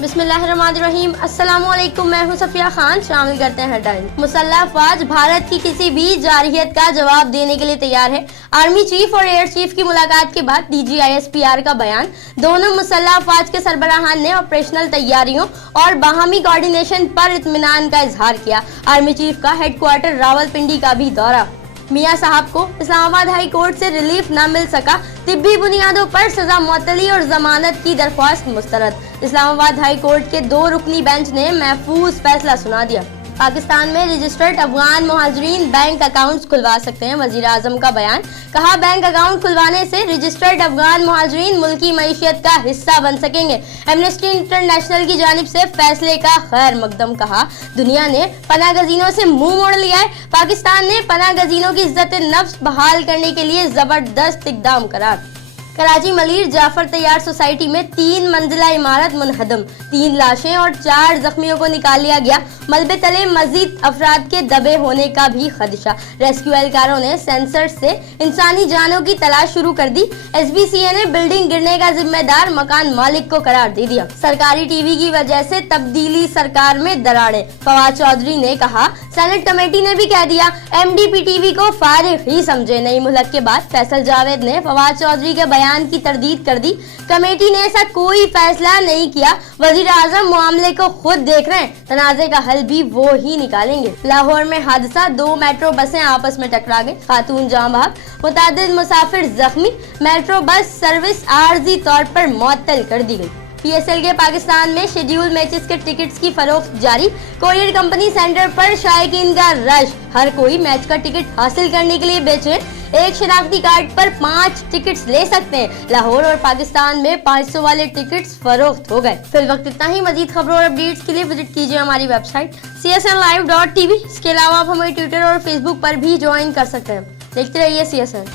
बिस्मिल्लाहिर्रहमानिर्रहीम। अस्सलामुअलैकुम, मैं हूं सफिया खान। शामिल करते हैं हेडलाइन। मुसल्लह अफवाज भारत की किसी भी जारहियत का जवाब देने के लिए तैयार है। आर्मी चीफ और एयर चीफ की मुलाकात के बाद DGISPR का बयान। दोनों मुसल्लह अफवाज के सरबराहान ने ऑपरेशनल तैयारियों और बाहमी कोऑर्डिनेशन पर इत्मीनान का इजहार किया। आर्मी चीफ का हेडक्वार्टर रावलपिंडी का भी दौरा। मियां साहब को इस्लामाबाद हाई कोर्ट से रिलीफ न मिल सका, तिब्बी बुनियादों पर सजा मुअत्तली और जमानत की दरख्वास्त मुस्तरद। इस्लामाबाद हाई कोर्ट के 2 रुकनी बेंच ने महफूज फैसला सुना दिया। पाकिस्तान में रजिस्टर्ड अफगान मुहाजिरीन बैंक अकाउंट्स खुलवा सकते हैं, वजीर आजम का बयान। कहा, बैंक अकाउंट खुलवाने से रजिस्टर्ड अफगान मुहाजिरीन मुल्की मईशत का हिस्सा बन सकेंगे। एमनेस्टी इंटरनेशनल की जानिब से फैसले का खैर मकदम। कहा, दुनिया ने पनाह गजीनों से मुंह मोड़ लिया है। पाकिस्तान ने पनाह गजीनों की इज्जत नफ्स बहाल करने के लिए जबरदस्त इकदाम करार। कराची मलीर जाफर तैयार सोसाइटी में 3 मंजिला इमारत मुनहदम, 3 लाशें और 4 जख्मियों को निकाल लिया गया। मलबे तले मजीद अफराद के दबे होने का भी खदशा। रेस्क्यू एहलकारों ने सेंसर से इंसानी जानों की तलाश शुरू कर दी। SBCA ने बिल्डिंग गिरने का जिम्मेदार मकान मालिक को करार दे दिया। सरकारी टीवी की वजह से तब्दीली सरकार में दरारें। फवाद चौधरी ने कहा, सेनेट कमेटी ने भी कह दिया MDPTV को फारिग ही समझे। नई मुहलत के बाद फैसल जावेद ने फवाद चौधरी के बयान की तरदीद कर दी। कमेटी ने ऐसा कोई फैसला नहीं किया। वजीर आजम मामले को खुद देख रहे हैं, तनाज़े का हल भी वो ही निकालेंगे। लाहौर में हादसा, 2 मेट्रो बसें आपस में टकरा गई, खातून जान बहक, मुतादिद मुसाफिर जख्मी। मेट्रो बस सर्विस आर्जी तौर पर मुअत्तल कर दी गई। PSL के पाकिस्तान में शेड्यूल मैचेस के टिकट्स की फरोख्त जारी। कोरियर कंपनी सेंटर पर शायकीन का रश। हर कोई मैच का टिकट हासिल करने के लिए बेचे। एक शनाख्ती कार्ड पर 5 टिकट्स ले सकते हैं। लाहौर और पाकिस्तान में 500 वाले टिकट्स फरोख्त हो गए। फिल वक्त इतना ही। मजीद खबरों और अपडेट्स के लिए विजिट कीजिए हमारी वेबसाइट csnlive.tv। इसके अलावा आप हमें ट्विटर और फेसबुक पर भी ज्वाइन कर सकते हैं। देखते रहिए CSN।